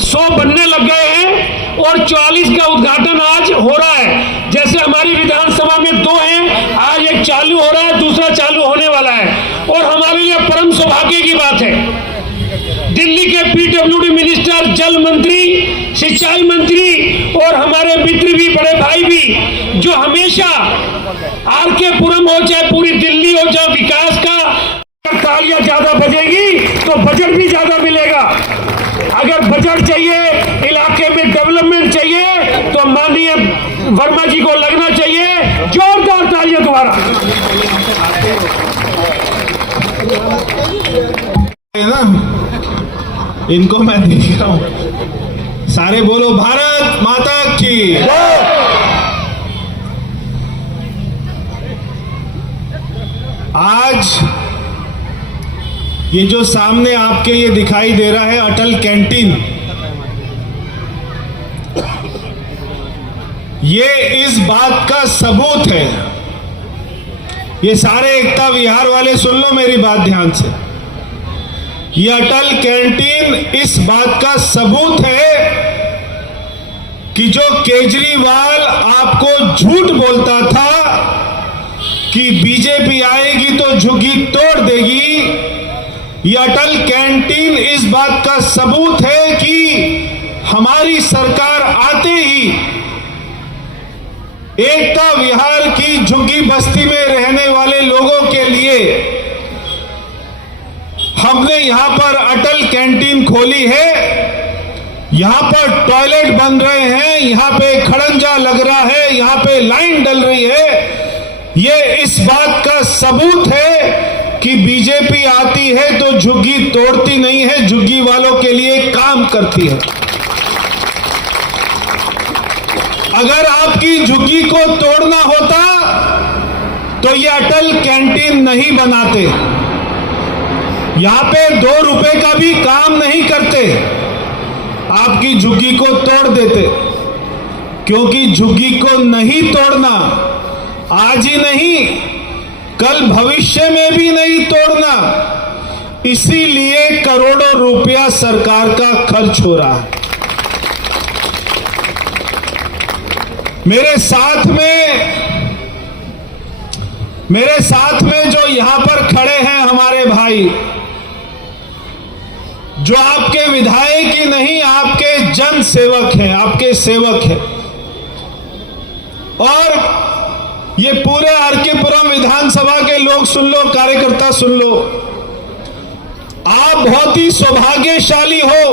100 बनने लग गए हैं और 44 का उद्घाटन आज हो रहा है। जैसे हमारी विधानसभा में 2 हैं, आज एक चालू हो रहा है, दूसरा चालू होने वाला है और हमारे लिए परम सौभाग्य की बात है। दिल्ली के पीडब्ल्यूडी मिनिस्टर, जल मंत्री, सिंचाई मंत्री और हमारे मित्र भी, बड़े भाई भी, जो हमेशा आरके पुरम हो चाहे पूरी दिल्ली हो, चाहे विकास का तालियां ज्यादा बजेगी तो बजट भी ज्यादा मिलेगा। अगर बजट चाहिए, इलाके में डेवलपमेंट चाहिए तो माननीय वर्मा जी को लगना चाहिए। जोरदार तालियां दोबारा। है ना, इनको मैं देख रहा हूं, सारे बोलो भारत माता की। आज ये जो सामने आपके ये दिखाई दे रहा है अटल कैंटीन, ये इस बात का सबूत है। ये सारे एकता विहार वाले सुन लो मेरी बात ध्यान से। ये अटल कैंटीन इस बात का सबूत है कि जो केजरीवाल आपको झूठ बोलता था कि बीजेपी आएगी तो झुग्गी तोड़ देगी, ये अटल कैंटीन इस बात का सबूत है कि हमारी सरकार आते ही एकता विहार की झुग्गी बस्ती में रहने वाले लोगों के लिए हमने यहां पर अटल कैंटीन खोली है। यहां पर टॉयलेट बन रहे हैं, यहां पे खड़ंजा लग रहा है, यहां पे लाइन डल रही है। ये इस बात का सबूत है कि बीजेपी आती है तो झुग्गी तोड़ती नहीं है, झुग्गी वालों के लिए काम करती है। अगर आपकी झुग्गी को तोड़ना होता तो ये अटल कैंटीन नहीं बनाते, यहां पे 2 रुपए का भी काम नहीं करते, आपकी झुग्गी को तोड़ देते। क्योंकि झुग्गी को नहीं तोड़ना, आज ही नहीं कल भविष्य में भी नहीं तोड़ना, इसीलिए करोड़ों रुपया सरकार का खर्च हो रहा है। मेरे साथ में जो यहां पर खड़े हैं हमारे भाई, जो आपके विधायक ही नहीं, आपके जन सेवक हैं, आपके सेवक हैं। और ये पूरे आरकेपुरम विधानसभा के लोग सुन लो, कार्यकर्ता सुन लो, आप बहुत ही सौभाग्यशाली हो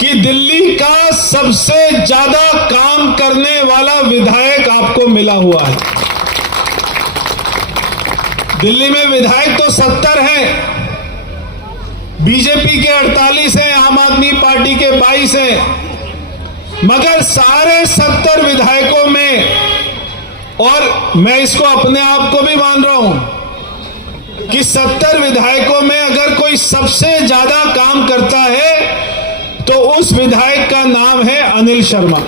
कि दिल्ली का सबसे ज्यादा काम करने वाला विधायक आपको मिला हुआ है। दिल्ली में विधायक तो 70 हैं, बीजेपी के 48 हैं, आम आदमी पार्टी के 22 हैं, मगर सारे 70 विधायकों में, और मैं इसको अपने आप को भी मान रहा हूं कि 70 विधायकों में अगर कोई सबसे ज्यादा काम करता है तो उस विधायक का नाम है अनिल शर्मा।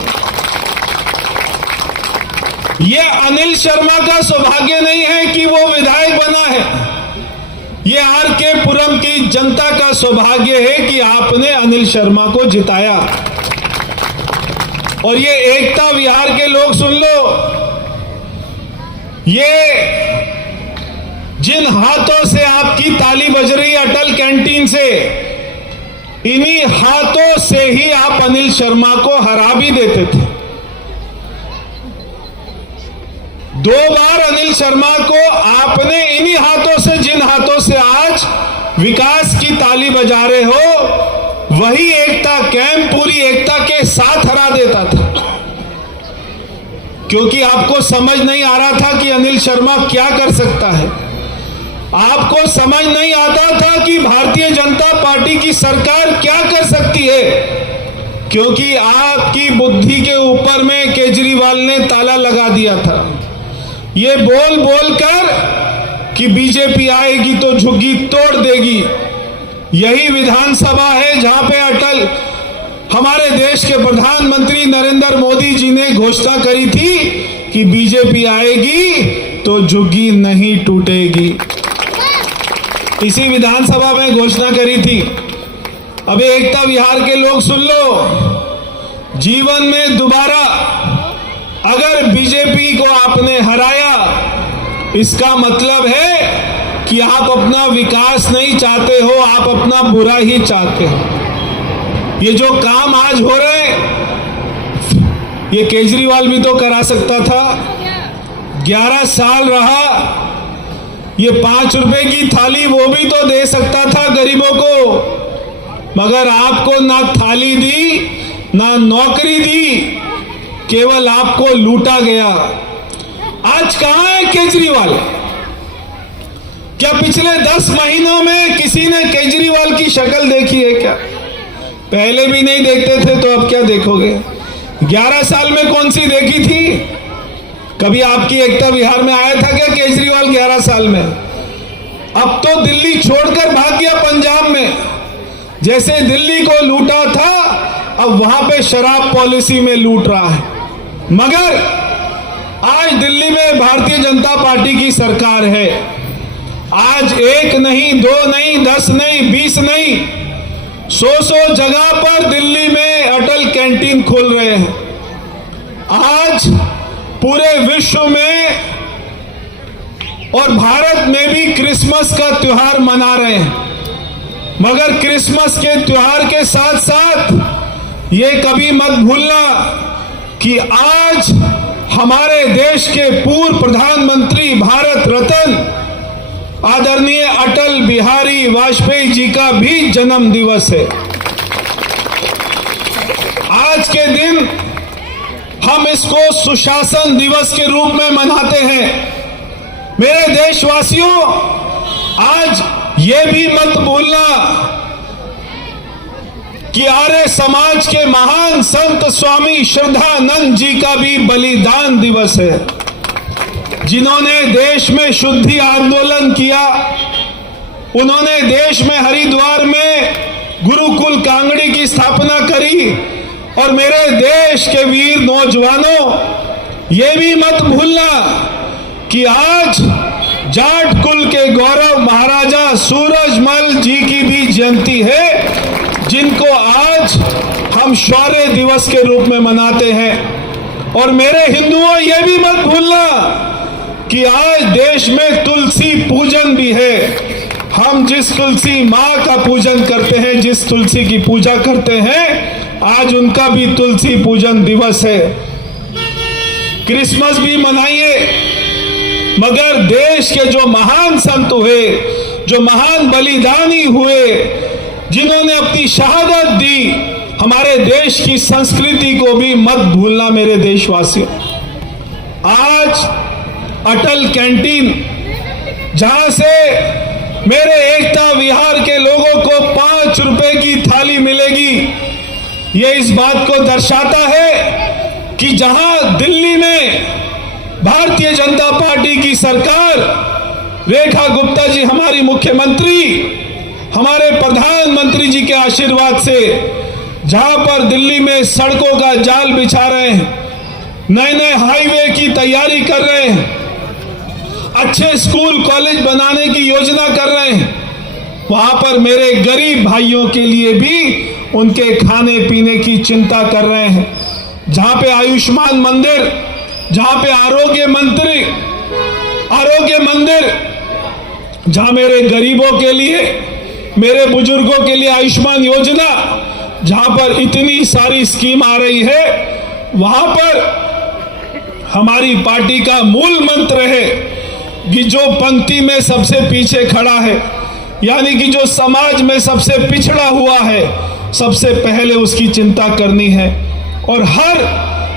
यह अनिल शर्मा का सौभाग्य नहीं है कि वो विधायक बना है, ये आरकेपुरम की जनता का सौभाग्य है कि आपने अनिल शर्मा को जिताया। और ये एकता विहार के लोग सुन लो, ये जिन हाथों से आपकी ताली बज रही है अटल कैंटीन से, इन्हीं हाथों से ही आप अनिल शर्मा को हरा भी देते थे। 2 बार अनिल शर्मा को आपने इन्हीं हाथों से, जिन हाथों से आज विकास की ताली बजा रहे हो, वही एकता कैंप पूरी एकता के साथ हरा देता था। क्योंकि आपको समझ नहीं आ रहा था कि अनिल शर्मा क्या कर सकता है, आपको समझ नहीं आता था कि भारतीय जनता पार्टी की सरकार क्या कर सकती है, क्योंकि आपकी बुद्धि के ऊपर में केजरीवाल ने ताला लगा दिया था। ये बोल बोल कर कि बीजेपी आएगी तो झुग्गी तोड़ देगी, यही विधानसभा है जहां पे अटल हमारे देश के प्रधानमंत्री नरेंद्र मोदी जी ने घोषणा करी थी कि बीजेपी आएगी तो झुग्गी नहीं टूटेगी। इसी विधानसभा में घोषणा करी थी। अब एकता विहार के लोग सुन लो, जीवन में दोबारा अगर बीजेपी को आपने हराया, इसका मतलब है कि आप अपना विकास नहीं चाहते हो, आप अपना बुरा ही चाहते हो। ये जो काम आज हो रहे हैं, ये केजरीवाल भी तो करा सकता था। 11 साल रहा, ये 5 रुपए की थाली वो भी तो दे सकता था गरीबों को, मगर आपको ना थाली दी ना नौकरी दी, केवल आपको लूटा गया। आज कहां है केजरीवाल? क्या पिछले 10 महीनों में किसी ने केजरीवाल की शक्ल देखी है क्या? पहले भी नहीं देखते थे तो अब क्या देखोगे? 11 साल में कौन सी देखी थी? कभी आपकी एकता विहार में आया था क्या केजरीवाल 11 साल में? अब तो दिल्ली छोड़कर भाग गया पंजाब में। जैसे दिल्ली को लूटा था, अब वहां पे शराब पॉलिसी में लूट रहा है। मगर आज दिल्ली में भारतीय जनता पार्टी की सरकार है। आज 1 नहीं, 2 नहीं, 10 नहीं, 20 नहीं, 100 जगह पर दिल्ली में अटल कैंटीन खोल रहे हैं। आज पूरे विश्व में और भारत में भी क्रिसमस का त्योहार मना रहे हैं। मगर क्रिसमस के त्योहार के साथ साथ ये कभी मत भूलना कि आज हमारे देश के पूर्व प्रधानमंत्री, भारत रत्न आदरणीय अटल बिहारी वाजपेयी जी का भी जन्म दिवस है। आज के दिन हम इसको सुशासन दिवस के रूप में मनाते हैं। मेरे देशवासियों, आज ये भी मत भूलना कि आर्य समाज के महान संत स्वामी श्रद्धानंद जी का भी बलिदान दिवस है, जिन्होंने देश में शुद्धि आंदोलन किया। उन्होंने देश में हरिद्वार में गुरुकुल कांगड़ी की स्थापना करी। और मेरे देश के वीर नौजवानों, ये भी मत भूलना कि आज जाट कुल के गौरव महाराजा सूरजमल जी की भी जयंती है, जिनको आज हम शौर्य दिवस के रूप में मनाते हैं। और मेरे हिंदुओं, ये भी मत भूलना कि आज देश में तुलसी पूजन भी है। हम जिस तुलसी माँ का पूजन करते हैं, जिस तुलसी की पूजा करते हैं, आज उनका भी तुलसी पूजन दिवस है। क्रिसमस भी मनाइए, मगर देश के जो महान संत हुए, जो महान बलिदानी हुए, जिन्होंने अपनी शहादत दी, हमारे देश की संस्कृति को भी मत भूलना मेरे देशवासियों। आज अटल कैंटीन, जहां से मेरे एकता विहार के लोगों को 5 रुपए की थाली मिलेगी, ये इस बात को दर्शाता है कि जहां दिल्ली में भारतीय जनता पार्टी की सरकार, रेखा गुप्ता जी हमारी मुख्यमंत्री, हमारे प्रधानमंत्री जी के आशीर्वाद से, जहां पर दिल्ली में सड़कों का जाल बिछा रहे हैं, नए नए हाईवे की तैयारी कर रहे हैं, अच्छे स्कूल कॉलेज बनाने की योजना कर रहे हैं, वहां पर मेरे गरीब भाइयों के लिए भी उनके खाने पीने की चिंता कर रहे हैं। जहां पे आयुष्मान मंदिर, जहां पे आरोग्य मंदिर, जहां मेरे गरीबों के लिए, मेरे बुजुर्गों के लिए आयुष्मान योजना, जहां पर इतनी सारी स्कीम आ रही है, वहां पर हमारी पार्टी का मूल मंत्र है कि जो पंक्ति में सबसे पीछे खड़ा है, यानी कि जो समाज में सबसे पिछड़ा हुआ है, सबसे पहले उसकी चिंता करनी है। और हर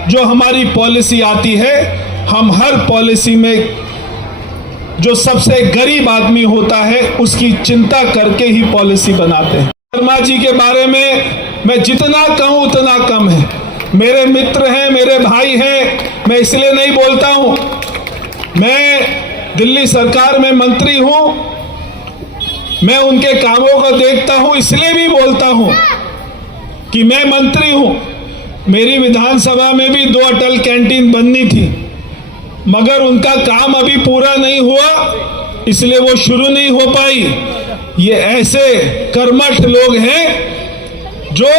जो हमारी पॉलिसी आती है, हम हर पॉलिसी में जो सबसे गरीब आदमी होता है, उसकी चिंता करके ही पॉलिसी बनाते हैं। शर्मा जी के बारे में मैं जितना कहूं उतना कम है। मेरे मित्र हैं, मेरे भाई हैं, मैं इसलिए नहीं बोलता हूं। मैं दिल्ली सरकार में मंत्री हूं, मैं उनके कामों को देखता हूं, इसलिए भी बोलता हूं कि मैं मंत्री हूं। मेरी विधानसभा में भी 2 अटल कैंटीन बननी थी, मगर उनका काम अभी पूरा नहीं हुआ, इसलिए वो शुरू नहीं हो पाई। ये ऐसे कर्मठ लोग हैं जो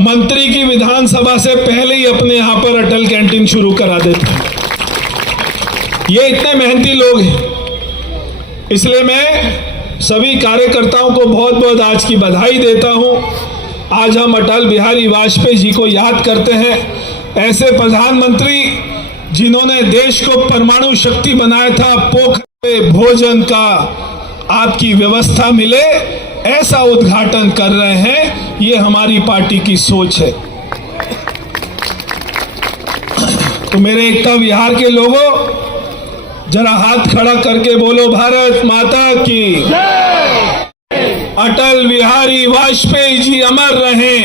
मंत्री की विधानसभा से पहले ही अपने यहां पर अटल कैंटीन शुरू करा देते हैं। ये इतने मेहनती लोग हैं, इसलिए मैं सभी कार्यकर्ताओं को बहुत बहुत आज की बधाई देता हूं। आज हम अटल बिहारी वाजपेयी जी को याद करते हैं, ऐसे प्रधानमंत्री जिन्होंने देश को परमाणु शक्ति बनाया था। पोखरण में भोजन का आपकी व्यवस्था मिले, ऐसा उद्घाटन कर रहे हैं। ये हमारी पार्टी की सोच है। तो मेरे एकता विहार के लोगों, जरा हाथ खड़ा करके बोलो भारत माता की। अटल बिहारी वाजपेयी जी अमर रहें।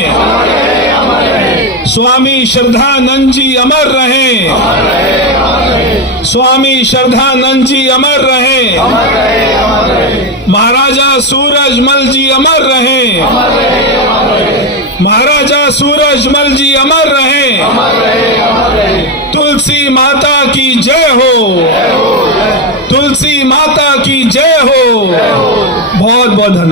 स्वामी श्रद्धानंद जी अमर रहें। स्वामी श्रद्धानंद जी अमर रहें। महाराजा सूरजमल जी अमर रहें। महाराजा सूरजमल जी अमर रहें। तुलसी माता की जय हो। तुलसी माता की जय हो। बहुत बहुत धन्यवाद।